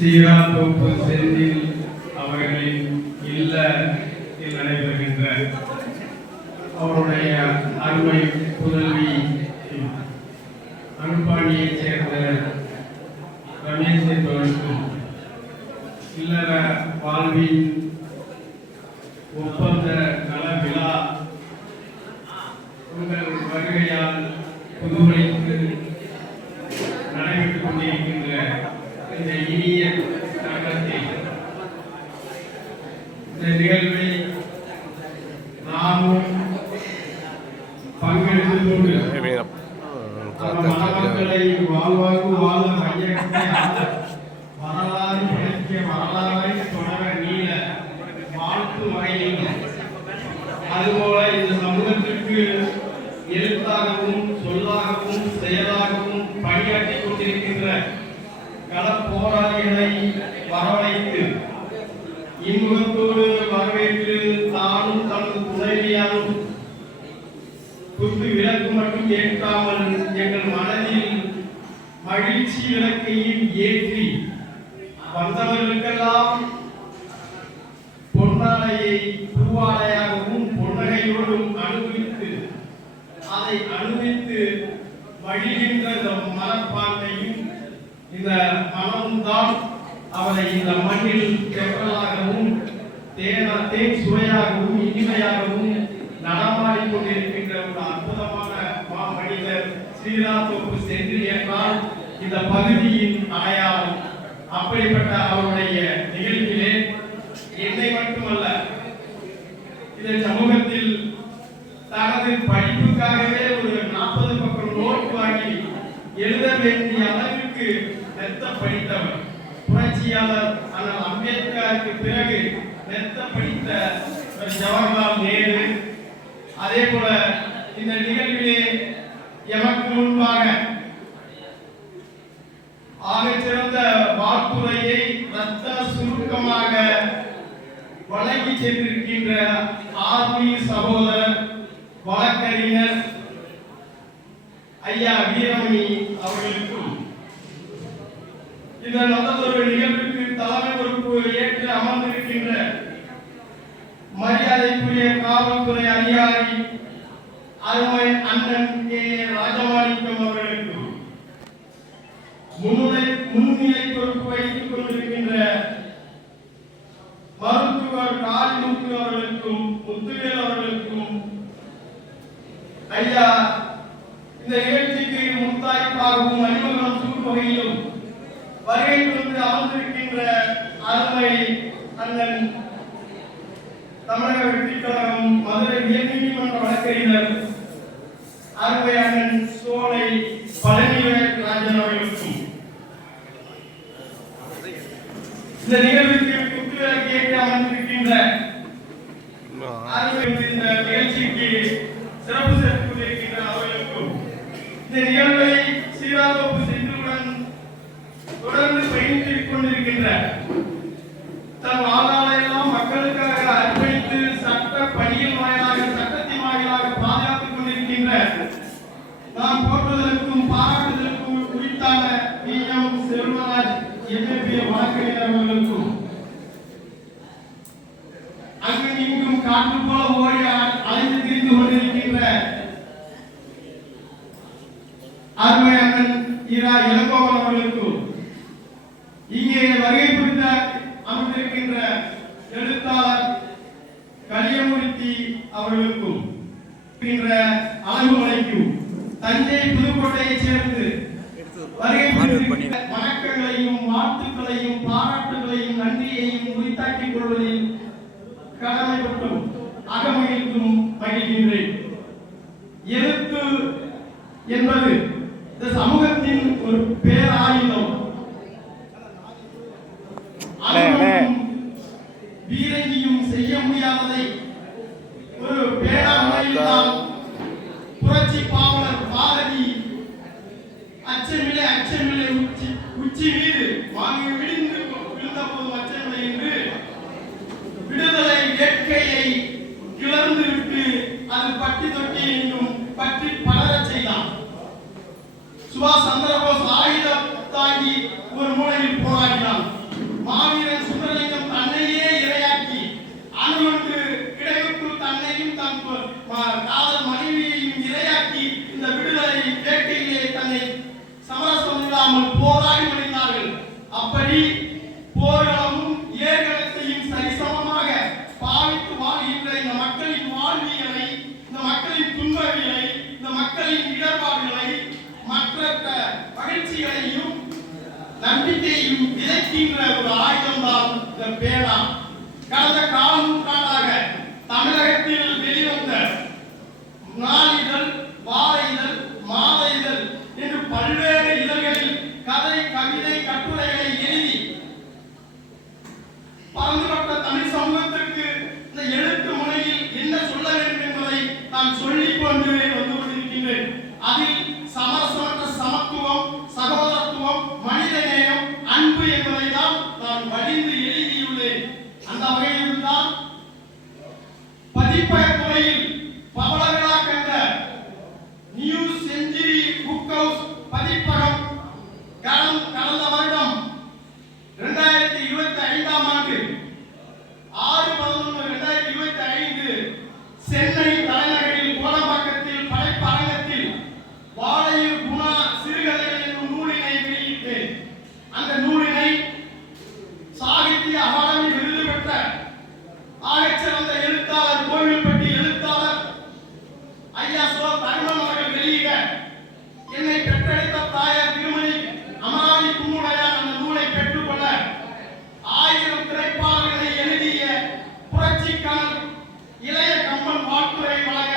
சீராத்தோப்பு செந்தில் அவர்களின் இல்லத்தில் நடைபெறுகின்ற அவருடைய அருமை புதல்வி அனுப்பாணியைச் சேர்ந்த ரமேஷ் என்பவருக்கும் இல்லற வாழ்வின் ஒப்பந்த நல விழா உங்கள் வருகையால் புதுவைக்கு நடைபெற்றுக் கொண்டிருக்கின்ற இந்த இனிய தருணத்தில் இந்த நிகழ்வை நாமும் பங்கெடுத்துக் கொண்டு மணமக்களை வாழ்வாக்கு வாழ மையத்தை வரலாறு படைக்க வரலாறை தொடர நீள வாழ்த்து வகையில் அதுபோல இந்த சமூகத்திற்கு எழுத்தாகவும் சொல்லாகவும் செயலாகவும் பணியாற்றிக் கொண்டிருக்கின்ற கள போராளிகளை வரவழைத்து இன்முகத்தோடு வரவேற்று தானும் தனது துணைவியாலும் குத்து விளக்கு மட்டும் ஏற்காமல் எங்கள் மனதில் மகிழ்ச்சி விளக்கையும் ஏற்றி வந்தவர்களுக்கெல்லாம் பொன்னாடையை பூவாடையாகவும் பொன்னகையோடும் அனுபவித்து அதை அனுபவித்து வழிகின்ற இந்த மனப்பான்மையும் இந்த மனம்தான் அவரை இந்த மண்ணில் செப்பலாகவும் தேன் சுவையாகவும் இனிமையாகவும் நடமாடிக் கொண்டிருக்கின்ற ஒரு அற்புதமான மாமனிதர் ஸ்ரீராத்தோப்பு செந்தில் என்றால் இந்த பகுதியின் அடையாளம். அப்படிப்பட்ட அவருடைய நிகழ்விலே என்னை மட்டுமல்ல இந்த சமூகத்தில் தனது படிப்புக்காகவே ஒரு 40 பக்கம் நோட் வாங்கி எழுத வேண்டிய அளவிற்கு நெத்த படித்தவர் புரட்சியாளர் அண்ணல் அம்பேத்கருக்கு பிறகு நெத்த படித்த ஜவஹர்லால் நேரு. அதே போல இந்த நிகழ்விலே எமக்கு முன்பாக ஆகச்சிறந்த வாக்குரையை ரத்த சுருக்கமாக வழங்கி சென்றிருக்கின்ற ஆர்மி சகோதரர் வழக்கறிஞர் ஐயா வீரமணி அவர்களுக்கும் இந்த நல்லதொரு நிகழ்வுக்கு தலைமை பொறுப்பு ஏற்று அமர்ந்திருக்கின்ற மரியாதைக்குரிய காவல்துறை அதிகாரி அருமை அண்ணன் கே ராஜமாணிக்கம் அவர்களுக்கும் முன்னிலை பொறுப்பு வைத்துக் கொண்டிருக்கின்ற மருத்துவர் காளிமுத்து அவர்களுக்கும் முத்துவேல் அவர்களுக்கும் ஐயா இந்த நிகழ்ச்சிக்கு முத்தாய்ப்பாகவும் அறிமுகம் சூடும் வகையிலும் வருகை கொண்டு அமர்ந்திருக்கின்ற அருமை அண்ணன் தமிழக வெற்றிக் கழகம் மதுரை உயர்நீதிமன்ற வழக்கறிஞர் அருமை அண்ணன் சோலை பழனிவேல் அவர்களுக்கும் இந்த நிகழ்வுக்கு குத்துவிளக்கு ஏற்றி அமர்ந்திருக்கின்ற இந்த நிகழ்ச்சிக்கு சிறப்பு சேர்த்துக் கொண்டிருக்கின்ற அவர்களுக்கும் இந்த நிகழ்வை சீராத்தோப்பு செந்திலுடன் தொடர்ந்து பயணித்துக் கொண்டிருக்கின்ற தன் வாழ்நாளையெல்லாம் மக்களுக்காக அர்ப்பணித்து சட்ட பணியின் வாயிலாக சட்டத்தின் வாயிலாக பாதுகாத்துக் கொண்டிருக்கின்ற நாம் போற்றுவதற்கும் பாராட்டுவதற்கும் குறித்தான பிஎம் செல்வராஜ் எம்ஏபிஏ வழக்கறிஞர் அவர்களுக்கும் அங்கும் இங்கும் காற்று போல ஓடி அலைந்து திரிந்து கொண்டிருக்கின்ற அருமை அண்ணன் இரா இளங்கோவன் அவர்களுக்கும் இங்கே வருகை புரிந்த அமர்ந்திருக்கின்ற எழுத்தாளர் கலியமூர்த்தி அவர்களுக்கும் அழகுமலைக்கும் தஞ்சை புதுக்கோட்டையைச் சேர்ந்து வணக்கங்களையும் வாழ்த்துக்களையும் பாராட்டுகளையும் நன்றியையும் உரித்தாக்கிக் கொள்வதில் கடமைப்பட்டும் அகமகிழ்ந்தும் மகிழ்கின்றேன். எழுத்து என்பது இந்த சமூகத்தின் ஒரு பேராயுதம். வீரங்கியும் செய்ய முடியாததை ஒரு பேராமையில்தான் புரட்சி பாவலர் பாரதி அச்சமில்லை உச்சி மீது வாங்கி விழுந்த போது அச்சமில்லை என்று விடுதலை வேட்கையை கிளர்ந்து விட்டு அது பட்டி தொட்டி என்றும் பற்றி பலர செய்தான். சுபாஷ் சந்திரபோஸ் ஆயுதம் தாங்கி ஒரு மூலையில் போராடினான். மாவீரன் சுந்தரலிங்கம் தன்னையே இரையாக்கி அணுவொன்று கிடைவுக்குள் தன்னையும் தன் காதல் மனைவியையும் இரையாக்கி இந்த விடுதலை வேட்கையிலே தன்னை சமரசம் இல்லாமல் போராடி மடிந்தார்கள். அப்படி போர்களும் ஏர்களத்தையும் சரிசமமாக பாவித்து வாழ்கின்ற இந்த மக்களின் வாழ்வியலை, இந்த மக்களின் துன்பங்களை, இந்த மக்களின் இடர்பாடுகளை, மற்ற மகிழ்ச்சிகளையும் நம்பிக்கையையும் விதைக்கின்ற ஒரு ஆயுதம் தான் இந்த பேனா. கடந்த காலநூற்றாண்டாக தமிழகத்தில் வெளிவந்த நாளிதழ், வார இதழ், மாத இதழ் என்று பல்வேறு இதழ்களில் கதை, கவிதை, கட்டுரைகளை எழுதி பரந்துபட்ட தமிழ் சமூகத்திற்கு இந்த எழுத்து முறையில் என்ன சொல்ல வேண்டும் என்பதை நான் சொல்லிக் கொண்டு வந்து கொண்டிருக்கின்றேன். அதில் சமரசமற்ற சமத்துவம், சகோதரத்துவம், மனிதநேயம், அன்பு என்பதை தான் நான் வடிந்து எழுதியுள்ளேன். அந்த வகையில் தான் பதிப்பக துறையில் பவள விழா கண்ட நியூ செஞ்சுரி புக் ஹவுஸ் பதிப்பகம் கடந்த வருடம் 2025ஆம் ஆண்டு 6/11/2025 சென்னை தலைநகரில் கோடம்பாக்கத்தில் படைப்பு அரங்கத்தில் வாழையூர் குணா சிறுகதைகள் என்னும் நூலினை வெளியிட்டேன். அந்த நூலினை சாகித்ய அகாடமி விருது பெற்ற ஆகச்சிறந்த எழுத்தாளர், கோவில்பட்டி எழுத்தாளர் ஐயா சோ தருமன் அவர்கள் வெளியிட என்னை பெற்றெடுத்த தாயார் திருமதி அமராவதி கும்முடையார் அந்த நூலை பெற்றுக்கொள்ள 1000 திரைப்பாளர்களை எழுதிய புரட்சிக்காரர் இளைய கம்பன் வாழ்த்துரை வழங்க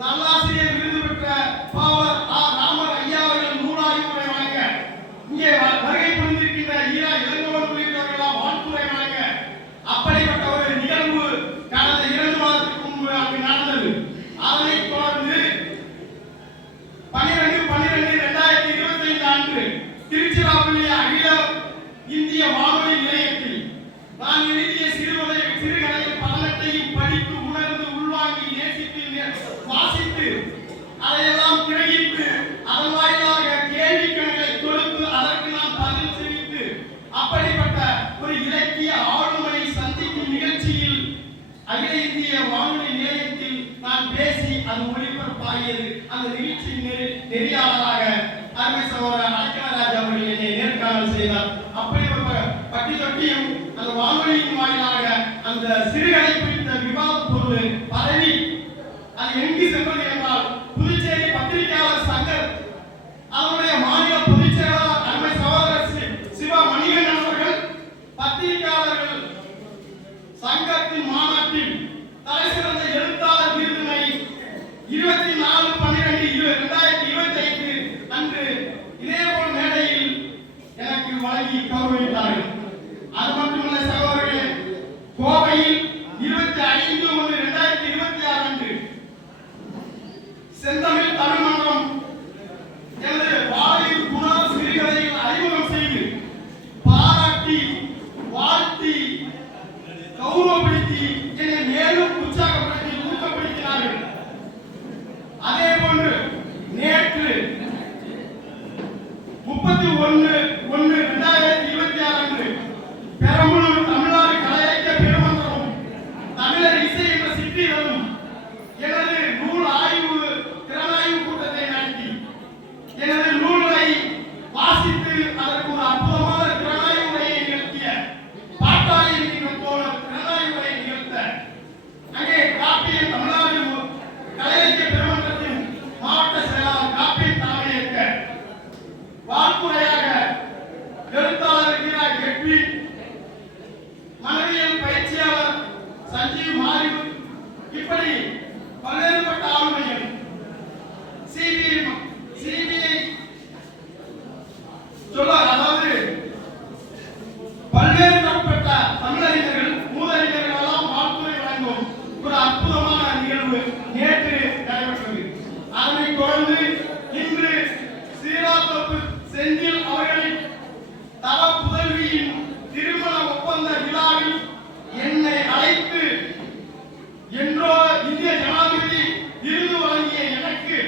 நல்லாசிரியர் விருது பெற்ற பாவலர் ராமர் ஐயா அவர்கள் நூலாய்வுரை வழங்க இங்கே வருகை புரிந்திருக்கின்ற ஈரா இளங்கோவன் உள்ளிட்டவர்களால் வாழ்த்துரை வழங்க அப்படிப்பட்ட ஒரு நிகழ்வு கடந்த 2 மாதத்துக்கு முன்பு அங்கு நடந்தது. அதனைத் தொடர்ந்து 12/12/2025 அன்று திருச்சிராப்பள்ளி அகில இந்திய வானொலி நிலையத்தில் நான் எழுதிய சிறுகதைகள் 18ஐயும் படித்து, உணர்ந்து, உள்வாங்கி, நேசித்து, வாசித்து, அதையெல்லாம் கிரகித்து, அதன் வாயிலாக கேள்வி கணக்கை கொடுத்து அதற்கு நான் பதில் தெரிவித்து, அப்படிப்பட்ட ஒரு இலக்கிய ஆளுமையை சந்திக்கும் நிகழ்ச்சியில் அகில இந்திய வானொலி நிலையத்தில் நான் பேசி அது ஒளிபரப்பாகியது. அந்த நிகழ்ச்சியின் நெறியாளராக அருமை சகோதரர் அடைக்கலராஜ் அவர்கள் என்னை நேர்காணல் செய்தார். அப்படி பட்டி தொட்டியும் அந்த வானொலியின் வாயிலாக அந்த சிறுகதை குறித்த விவாத பொருள் பரவி அது எங்கு சென்றது என்றால் புதுச்சேரி பத்திரிகையாளர் சங்க அவருடைய மாநில பொதுச் செயலாளர் அருமை சகோதரர் சிவா மணிகண்டன் அவர்கள் பத்திரிகையாளர்கள் சங்கத்தின் மாநாட்டில் தலைசிறந்த எழுத்தாளர் விருதினை 24/12/2025 அன்று இதேபோல் மேடையில் எனக்கு வழங்கி கௌரவித்தார்கள். அது மட்டுமல்ல சகோதரர்களே, கோவையில் 25/1/2026 அன்று செந்தமிழ் தமிழ் மன்றம் எனது வாழையூர் குணா சிறுகதையில் அறிமுகம் செய்து பாராட்டி, வாழ்த்தி, கௌரவப்படுத்தி என்னை மேலும் உற்சாகப்படுத்தி ஊக்கப்படுத்தினார்கள். அதே போன்று நேற்று 31/1/2026 அன்று பெரம்பலூர் தமிழ்நாடு கலையிலக்கிய பெருமன்றமும் தமிழர் இசை என்ற சிற்றிதழும் எனது நூல் ஆய்வு திறனாய்வு கூட்டத்தை நடத்தி எனது நூல்களை வாசித்து அதற்கு ஒரு அற்புதமான திறனாய்வு உரையை நிகழ்த்திய பாட்டாளி என்கிற தோழர் திறனாய்வு உரையை நிகழ்த்த அங்கே காப்பியன் தமிழ்நாடு கலையிலக்கிய பெருமன்றத்தின் மாவட்ட செயலாளர் காப்பியன் தலைமையேற்க வாழ்த்துரையாக எழுத்தாளர் கீரா கெட்வி, மனவியல் பயிற்சியாளர் சஞ்சீவ் மாரிவு, இப்படி பல்வேறுபட்ட ஆளுமைகள் சிபிஐ சொல்ல, அதாவது பல்வேறு தரப்பட்ட தமிழறிஞர்கள், மூதறிஞர்கள் எல்லாம் வாழ்த்துரை வழங்கும் ஒரு அற்புதமான நிகழ்வு நேற்று நடைபெற்றது. அதனைத் தொடர்ந்து இன்று சீராத்தோப்பு செந்தில் அவர்களின் தவ புதல்வியின் திருமண ஒப்பந்த விழாவில் என்னை அழைத்து என்றோ இந்திய ஜனாதிபதி விருது வழங்கிய எனக்கு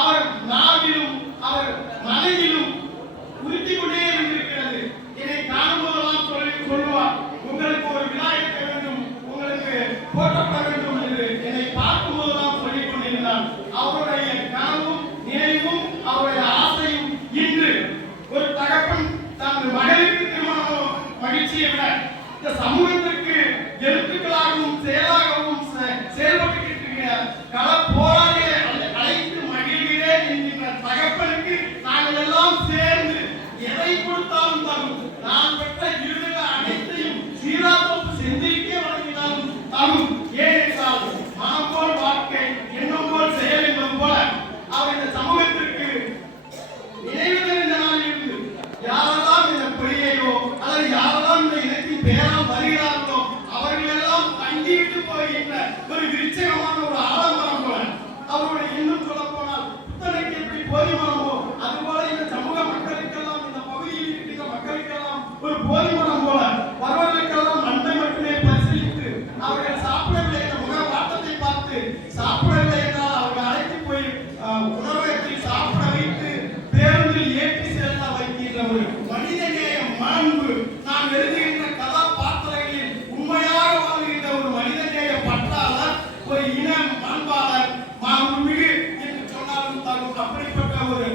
அவர் நாவிலும் அவர் மனதிலும் உறுத்தி கொண்டே இருந்திருக்கிறது. என்னை காணும்போதெல்லாம் அவருடைய ஆசையும் இன்று ஒரு தகப்பன் தனது மகளுக்கு திருமணம் மகிழ்ச்சியை விட இந்த சமூகத்திற்கு எழுத்துக்களாகவும் செயலாகவும் செயல்பட்டு இருக்கிற கள போராளிகளை அழைத்து மகிழ்கிறேன் என்கின்ற தகப்பனுக்கு நாங்கள் எல்லாம் சேர்ந்து எதை கொடுத்தாலும் தரும். நான் பெற்ற விருதுகள் அனைத்தையும் சீராத்தோப்பு செந்திருக்கே வழங்கினாலும் தரும். ஏனென்றால் மனம் போல் வாழ்க்கை எண்ணம் போல் செயல் என்பது போல அவர் இந்த சமூகத்திற்கு நினைவு தெரிந்த நாளில் இருந்து யாரெல்லாம் இந்த பொறியையோ அல்லது யாரெல்லாம் இந்த இனத்தின் பெயரால் வருகிறார்களோ அவர்கள் எல்லாம் தங்கிவிட்டு போகின்ற ஒரு விருட்சகமான ஒரு ஆலமரம் போல அவருடைய இன்னும் சொல்ல போனால் புத்தனுக்கு எப்படி போதிமரமோ அதுபோல இந்த சமூக மக்களுக்கெல்லாம் இந்த பகுதியில் இருக்கிற மக்களுக்கெல்லாம் ஒரு போதிமரம் போல வருவதற்கெல்லாம் நன்மை மட்டுமே பரிசீலித்து அவர்கள் சாப்பிடவில்லை என்ற முக வாட்டத்தை பார்த்து சாப்பிடவில்லை என்றால் அவர்கள் அழைத்து போய் உணவகத்தில் சாப்பிட வைத்து பேருந்தில் ஏற்றி செல்ல வைக்கின்ற ஒரு மனிதநேய மாண்பு நாம் எழுதுகின்ற கதாபாத்திரங்களில் உண்மையாக வாழ்கின்ற ஒரு மனிதநேய பற்றாளர் ஒரு இன மாண்பாளர் மாண்புமிகு என்று சொன்னாலும் தரும். அப்படிப்பட்ட ஒரு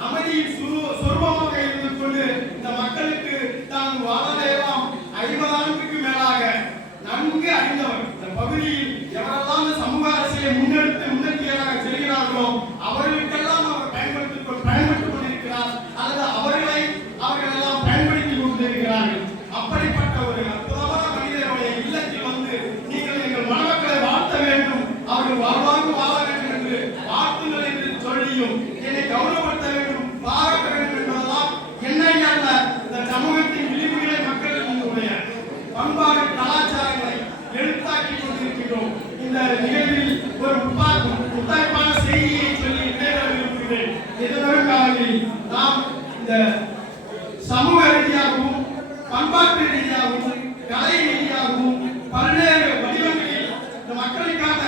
அமைதியின் சொரூபமாக இருந்து கொண்டு இந்த மக்களுக்கு தான் வாழலாம் 50 ஆண்டுக்கு மேலாக நன்கு அறிந்தவர். இந்த பகுதியில் எவரெல்லாம் இந்த சமூக அரசியலை முன்னெடுத்தியதாக செல்கிறார்களோ அவர்களுக்கெல்லாம் அவர் பயன்படுத்திக் கொண்டிருக்கிறார் அல்லது அவர்கள் எல்லாம் பயன்படுத்திக் கொண்டிருக்கிறார்கள். அப்படிப்பட்ட ஒரு அற்புதமான மனிதனுடைய இல்லத்தில் வந்து நீங்கள் எங்கள் மணமக்களை வாழ்த்த வேண்டும், அவர்கள் வாழ்வாங்கு வாழ வேண்டும் என்று வாழ்த்துங்கள் என்று சொல்லியும் என்னை கௌரவப்படுத்த வேண்டும், பாராட்ட வேண்டும் என்பதெல்லாம் என்னை அல்ல இந்த சமூகத்தின் விளிம்புகளை மக்களுடைய பண்பாடு கலாச்சாரங்களை எழுத்தாக்கி கொண்டிருக்கிறோம். இந்த நிகழ்வில் ஒரு முத்தாய்ப்பான செய்தியை சொல்லி விடைபெற விரும்புகிறேன். எதிர்வரும் காலங்களில் நாம் இந்த சமூக ரீதியாகவும் பண்பாட்டு ரீதியாகவும் கலை ரீதியாகவும் பல்வேறு வடிவங்களில் இந்த மக்களுக்கான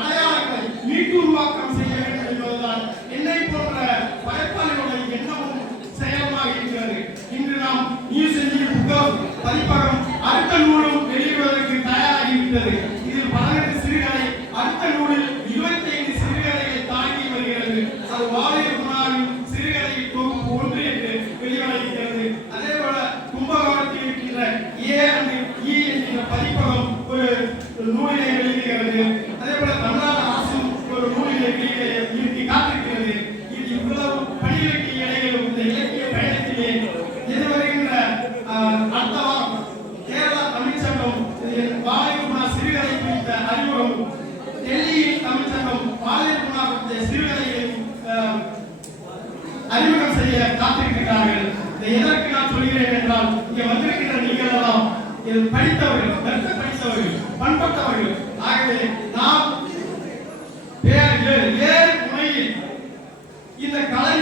அடையாளங்களை மீட்டுருவாக்கம் செய்ய வேண்டும் என்பதுதான் என்னை போன்ற படைப்பாளிகளுடைய எண்ணமும் செயலமாக இருக்கிறது. இன்று நாம் நியூஸ் என்ஜின் புத்தகம் பதிப்பகம் அடுத்த நூலும் வெளியிடுவதற்கு தயாராகிவிட்டது. இதில் 18 சிறுகதை, அடுத்த நூலில் 25 சிறுகதைகளை தாங்கி வருகிறது. அது வாழையகுணாவின் சிறுகதை தொகுப்பு 1 என்று வெளிவர இருக்கிறது. அதே போல கும்பகோணத்தில் இருக்கின்ற A&E என்கிற பதிப்பகம் ஒரு நூலினை வெளியிடுகிறது. அதே போல தமிழ்நாடு அரசும் ஒரு நூலினை வெளியிட காத்திருக்கிறது. இது இவ்வளவு பணிகளுக்கு இடையிலும் இந்த இலக்கிய பயணத்திலே எதிர்வருகின்ற அடுத்த வாரம் கேரளா தமிழ்ச்சங்கம் வாழையகுணா சிறுகதை குறித்த அறிமுகம், டெல்லியில் தமிழ்ச்சங்கம் வாழையகுணா சிறுகதைகளை அறிமுகம் செய்ய காத்திருக்கிறார்கள். எதற்கு நான் சொல்கிறேன் என்றால் இங்கே வந்திருக்கின்ற நீங்கள் எல்லாம் படித்தவர்கள், படித்தவர்கள், பண்பட்டவர்கள். ஆகவே நாம் வேறு முறையில் இந்த கலை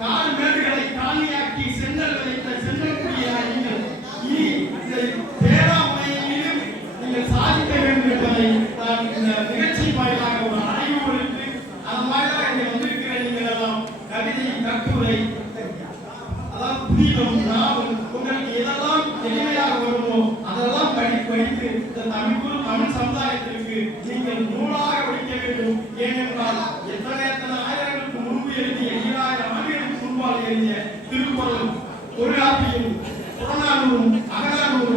காடு மேடுகளை காணியாக்கி சென்னல் வைத்த சென்னல்குடிய நீங்கள் இனி இந்த பேராமுறையிலும் நீங்கள் சாதிக்க வேண்டும் என்பதை நான் இந்த நிகழ்ச்சி வாயிலாக ஒரு ஆய்வு கொடுத்து அதன் வாயிலாக இங்கே வந்திருக்கிற நீங்கள் எல்லாம் கவிதை, கட்டுரை, அதாவது புதினம், நாவல், உங்களுக்கு எதெல்லாம் எளிமையாக வருமோ அதெல்லாம் படித்து இந்த தமிழ் சமுதாயத்திற்கு நீங்கள் நூலாக படிக்க வேண்டும். ஏனென்றால் எத்தனை ஆயிரங்களுக்கு முன்பு எழுதிய 2000 ஆண்டுகளுக்கு முன்பால் எழுதிய திருக்குறள், தொல்காப்பியம், புறநானூறும், அகநானூறும்